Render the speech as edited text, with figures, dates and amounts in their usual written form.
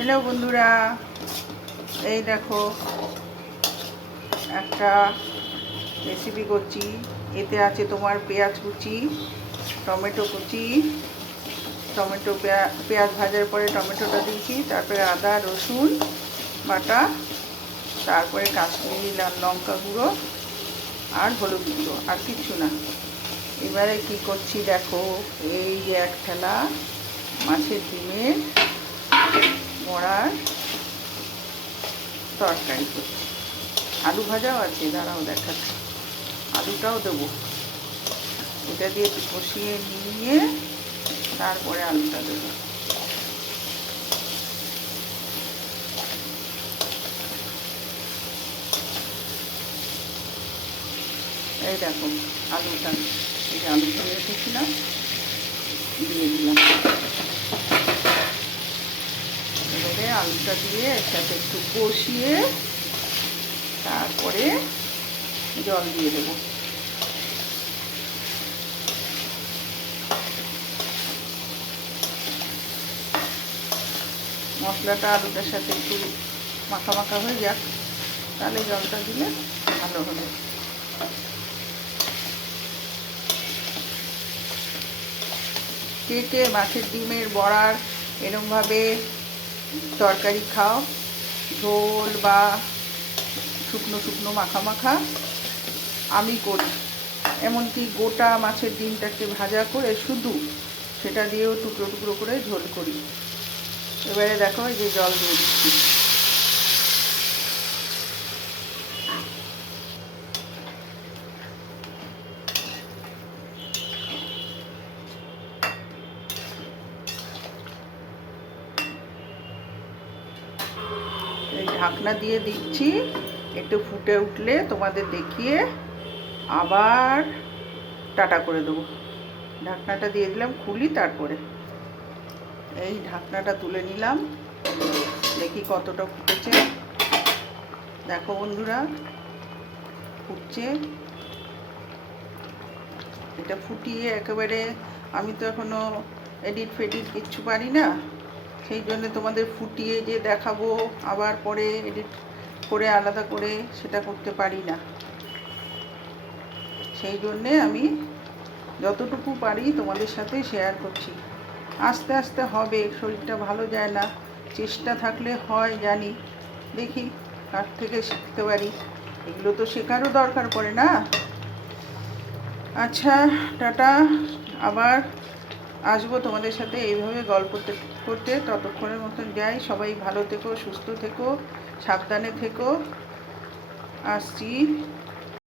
Hello বন্ধুরা, এই দেখো একটা রেসিপি করছি। এতে আছে তোমার পেঁয়াজ কুচি, টমেটো কুচি, পেঁয়াজ ভাজার পরে টমেটোটা দিয়েছি, তারপরে আদা রসুন বাটা, তারপরে কাশ্মীরি লাল লঙ্কা গুঁড়ো আর হলুদ গুঁড়ো, আর কিচ্ছু না। এবারে কি করছি দেখো, এই যে এক ঠেলা মাছের ডিমের বড়ার তরকারি করছি। আলু ভাজাও আছে, দাঁড়াও দেখাচ্ছি, আলুটাও দেবো। এটা দিয়ে একটু কষিয়ে নিয়ে তারপরে আলুটা দেবো। এই দেখো আলুটা, এই যে আলু ভেজে রেখেছিলাম দিয়ে দিলাম। এবারে আলুটা দিয়ে একসাথে একটু কষিয়ে তারপরে জল দিয়ে দেবো। মশলাটা আলুটার সাথে একটু মাখা মাখা হয়ে যাক, তাহলে জলটা দিলে ভালো হবে। কে কে মাছের ডিমের বড়ার এরমভাবে তরকারি খাও, ঝোল বা শুকনো শুকনো মাখা মাখা? আমি করি, এমনকি গোটা মাছের ডিমটাকে ভাজা করে শুধু সেটা দিয়েও টুকরো টুকরো করে ঝোল করি। এবারে দেখো এই যে জল দিয়ে দিচ্ছি। এই ঢাকনা দিয়ে দিচ্ছি, একটু ফুটে উঠলে তোমাদের দেখিয়ে আবার টাটা করে দেবো। ঢাকনাটা দিয়ে দিলাম, খুলি তারপরে। এই ঢাকনাটা তুলে নিলাম, দেখি কতটা ফুটেছে। দেখো বন্ধুরা, ফুটছে। এটা ফুটিয়ে একেবারে, আমি তো এখনো এডিট ফেডিট কিচ্ছু পারি না, সেই জন্য তোমাদের ফুটিয়ে যে দেখাবো আবার পরে এডিট করে আলাদা করে সেটা করতে পারি না। সেই জন্যে আমি যতটুকু পারি তোমাদের সাথে শেয়ার করছি। আস্তে আস্তে হবে, শরীরটা ভালো যায় না, চেষ্টা থাকলে হয় জানি, দেখি কার থেকে শিখতে পারি। এগুলো তো শেখারও দরকার পড়ে না। আচ্ছা, টাটা, আবার আসবো তোমাদের সাথে এইভাবে গল্প করতে। ততক্ষণের মতন যাই, সবাই ভালো থেকো, সুস্থ থেকো, সাবধানে থেকো। আসছি।